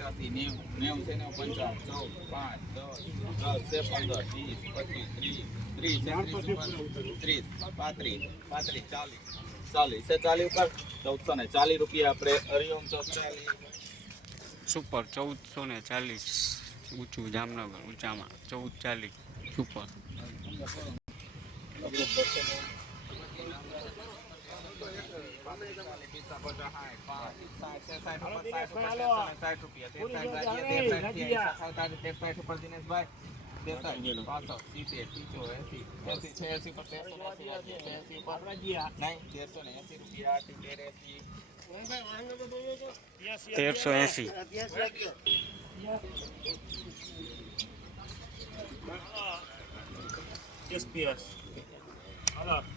પાંચ દસ પંદર ત્રીસ ત્રીસ ત્રીસ પાંત્રીસ પાંત્રીસ ચાલીસ ચાલીસ ચાલીસ ઉપર ચૌદસો ને ચાલીસ રૂપિયા આપણે હરિઓમ ચોચાલીસ સુપર ચૌદસો ને ચાલીસ ઊંચું જામનગર ઊંચામાં ચૌદ ચાલીસ સુપર સાઠ સાઠ રૂપિયા સાત સાઠ સાઠ ઉપર દિનિશ ભાઈ દેશાવીએ છે એસી પર તેરસો તેરસો ને